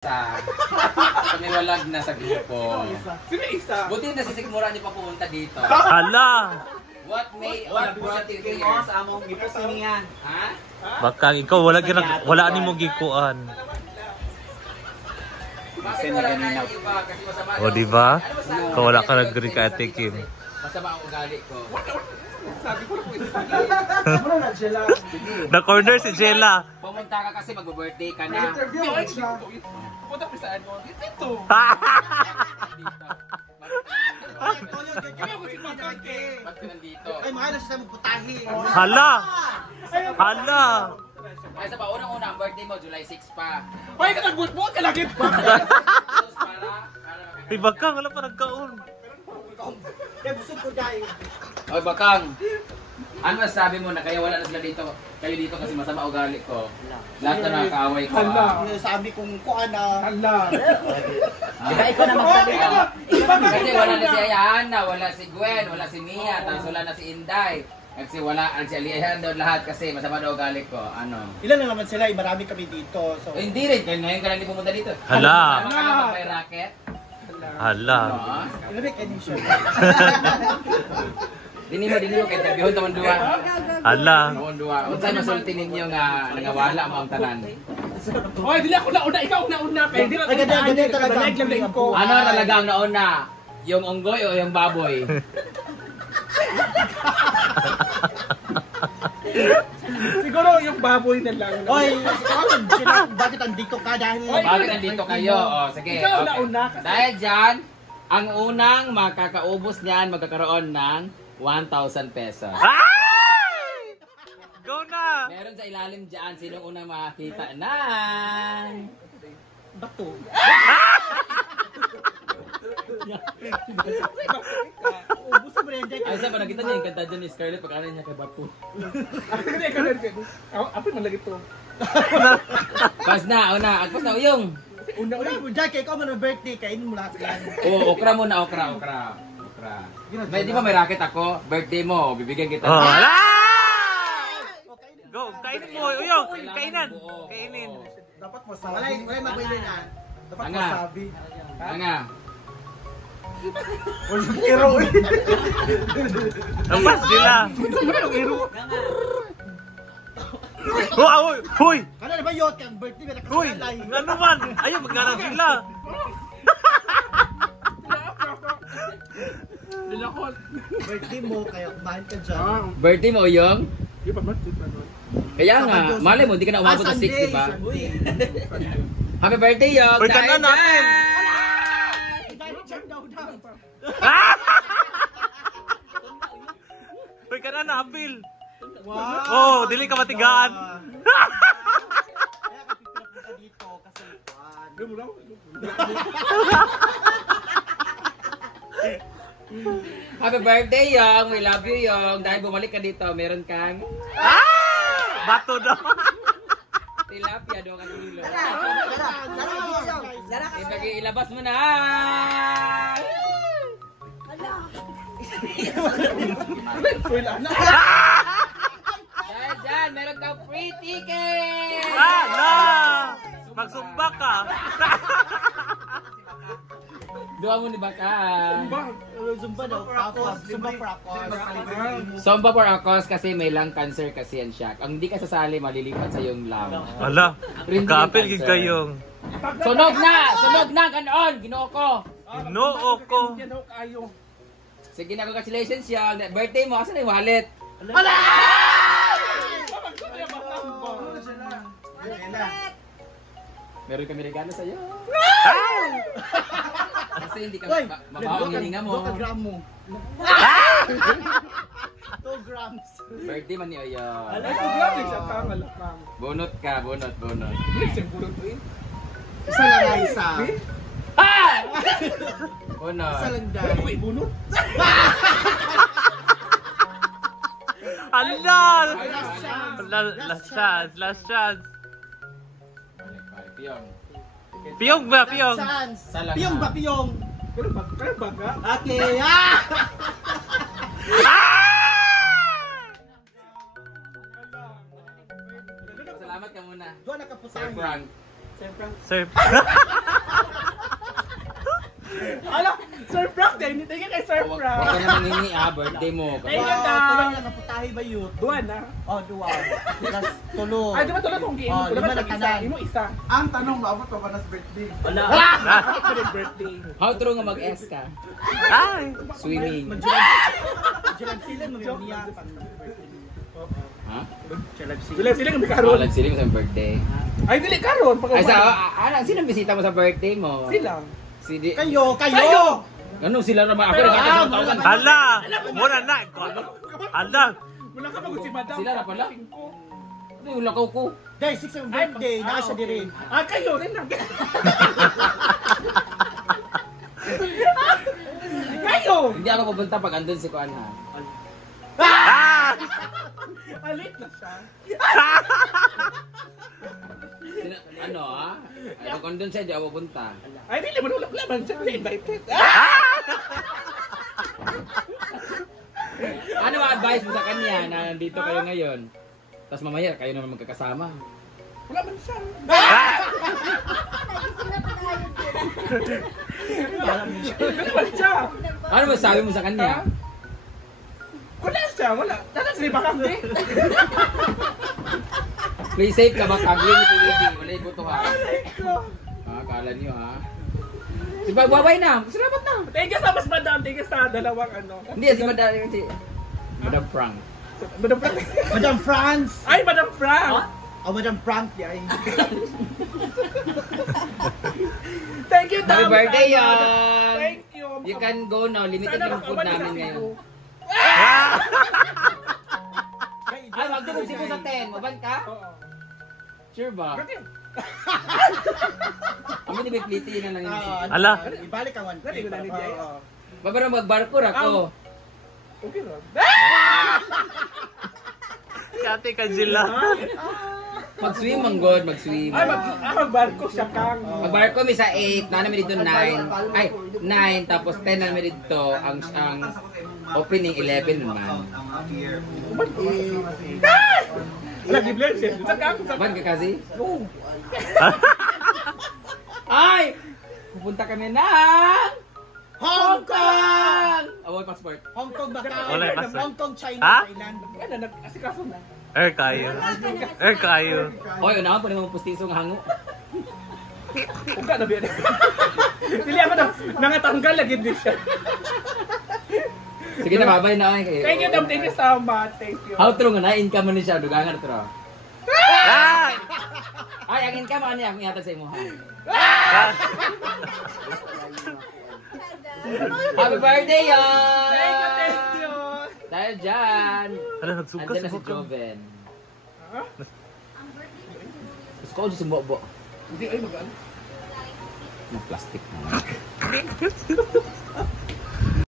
Paniwalag na sa grupo. Sino isa? Buti na si Sigmura niyo pa pumunta dito. Hala! What brought you here? Sa among gipusin niya. Ha? Baka ikaw wala ni mo gikuan. Bakit wala na yung iba? Kasi masama. O di ba? Ikaw wala ka nag-agree kay Ate Kim. Masama ang ugali ko. Sabi ko na po isa. Ano na Jella? Na corner si Jella. Pumunta ka kasi mag-birthday ka na. Interview siya. Punta pa saan mo? Dito. Ba't ka nandito? Ay, mahal na siya sa putahe. Hala! Hala! Ay, sa pa, unang-una, ang birthday mo, July 6 pa. Ay, ka nagbutbut ka lagi pa. Tapos para Ay, baka wala pa nagkaon. Eh, busog ko dahil. Oy, Bakang. Ano masasabi mo na kaya wala na sila dito? Kayo dito kasi masama ugali ko. Lahat na nakakaaway ko. Hala. Sabi kong kuan na. Hala. Ikaw na magsabi ka. Kasi wala na si Ayana, wala si Gwen, wala si Mia, tapos wala na si Inday. Kasi wala si Alihan doon lahat kasi masama na ugali ko. Ano? Ilan na naman sila? Marami kami dito. So. Hindi rin, kaya ngayon ka lang di pumunta dito. Hala. Sama ka na mag-play racket. Hala. Ilabi ka din siya. Dini mo kay interviewon taman duwa. Hala. Taman duwa. Unsay masulti ninyo nga nangawala mo ang tanan? Oy, dili ako nauna, ikaw nauna kay dili Ay, ganda talaga. Naglamig ko. Ano talaga ang nauna? Yung unggoy o yung baboy? Siguro yung baboy na lang. Oy, bakit andito ka dahil? Bakit nandito kayo? O, sige. Ikaw Okay. nauna kasi. Dahil dyan, ang unang makakaubos niyan magkakaroon ng 1,000 pesos. Ay! Go na! Meron sa ilalim dyan, sinong unang makakita ng... Bato. Ubus sa Brenda. Ay, saan ba nakita niya yung kanta dyan ni Scarlett pag ano niya kay Batu? Hindi ka rin. Apa man lagi to? Pas na, agpas na, uyong. Una, Jack, ikaw man ang birthday, kainin mo lahat yan. Oo, okra muna, okra. May, di ba may racket ako? Birthday mo, bibigyan kita. Oh, hala! Go, kainin mo. Uyong, kainan. Kainin. Dapat masabi. Walay magbili na. Dapat Anga. masabi. Anga. Hero. Lampas sila. Oh, huy! Ano na ba yun? Kang birthday na Huy! nakasalay. Ano man? Ayaw, magkana sila. Dilakot. Birthday mo, kaya kumain ka dyan. Birthday mo, uyong? Di pa birthday pa nun. Kaya nga, malay mo, di ka na umabot sa 6, di ba? Happy birthday, Yung! Uy, kanta natin! Uy, ka na na-appeal. Oh, dili ka matigaan. Kaya ka pipinapunta dito kasi kuan. Di mo lang. Happy birthday, Yung! We love you, Yung! Dahil bumalik ka dito, meron kang Bato daw. tilapia daw kang kilo. Lara Ilabas mo na! Wala na. Dahil dyan, meron kang free ticket! Na! Magsumbak ka. Doa mo ni Baka. Zumba daw. Zumba for aquas. Zumba for Akos kasi may lung cancer kasi yan siya. Ang hindi ka sasali, malilipat sa yung lung. Ala, magka-appeal gid kayong. Sunog na, ganoon, ginoo ko. Ginoo ko. Yan ako kayo. Sige na, congratulations, Yung. Birthday mo, asan na yung wallet? Meron kami regalo sa'yo. Kasi hindi ka mabaho ang hininga mo. 2 gram mo. 2 grams. Birthday man ni Oyo. Ay, grabe siya ka, malakang. Bunot ka, bunot. Siguro to eh. Isa lang isa. Bunot. Isa lang dahil. Uy, bunot. Ala! Last chance. Piyong. Piyong ba, piyong? Chance. Salang Piyong na. ba piyong? Pero baga. Okay. Salamat ka muna. Doon Sir nakapusahin. Frank. Sir. Ala, Sir Frank, thank you kay Sir Huwag Frank. ka naman hingi birthday mo. Thank you, Wow, Dad. tuloy na naputahi ba yun? Duwan na. Oh, duwa. Plus tulo. Ay, di ba tulad kong game? Oh, Tulad lima ka na isa. tanan. Imo isa. Ang tanong, maabot pa ba na sa birthday? Wala. Ako pa rin birthday. How true nga mag-S ka? Ay. Swimming. Jalan sila mo yung niya. Ha? Sila kami karon. Walang siling sa birthday. Ay, dili karon. Ay, sino bisita mo sa birthday mo? Sila. Si Kayo! Kayo! Ano sila naman? Ako Pero, nagkakataon. Hala. Muna na. Hala. Wala ka mag si Madam. Sila na pala? Ano yung lakaw ko? Day, 6 yung birthday. Naka siya diri. Ah, kayo rin na. Kayo! Hindi ako pupunta pag andun si Kuan ha. Ah! Alit na siya. Ano ha? Pag andun siya, hindi ako pupunta. Ay, dili mo wala man siya. Hindi invited. Ano ang advice mo sa kanya na nandito kayo ngayon? Tapos mamaya, kayo naman magkakasama. Wala man siya. Wala man siya. Ano masabi mo sa kanya? Wala siya. Wala. Tala sila ba kami? Play safe ka ba? Kagli ni PBB. Wala yung buto ha. Aray ko. Akala niyo ha. Si Bagbabay na. Salamat na. Thank you sa mas Madam. Thank you sa dalawang ano. Hindi, si Madam. Madam Frank. Madam Frank. Madam France! Ay, Madam Frank. Oh, Madam Frank yay. Thank you, Happy Dam. birthday, Ano, yan. Thank you. You can go now. Limited Sana yung food makawan namin sa ngayon. Cebu. Ay, magdugog Cebu sa 10. Maban ka? Oo. Sure ba? Bakit? Kami ni Bepliti na lang yung Ala. Ibalik ang 1 Dali ko na ni Jay. Babara magbarkur ako. Okay, Ron. Kati ka sila. Mag-swim ang god, mag-swim. Ay, magbarko siya kang. Magbarko mi sa 8, na namin dito 9. Ay, 9 tapos 10 na namin dito ang opening 11 naman. Lagi blur siya. Sa kang. Ban ka kasi? Oo. Ay! Pupunta kami na Hong Kong! Away passport. Hong Kong, Macau. Wala yung passport. Hong Kong, China, Ha? Thailand. Ano, nag-asikaso na. Kayo. Kayo. Oy, unahan pa naman pustiso ng hango. Kung ka na biyan. Dili ako na, nangatanggal lagi din siya. Sige na, babay na ay kayo. Thank you, Dam. Thank you so much. Thank you. How true nga na income man ni siya dugangan tro. Ah! Ay, ang income ano ang ihatag sa imo. Happy birthday, y'all! Thank you, thank you. Dahil dyan, Ano, nagsukas andyan na si mo ka? Joven. Ha? Gusto ko sumbo-bo. Hindi, ay mag-ano. Ng plastic na.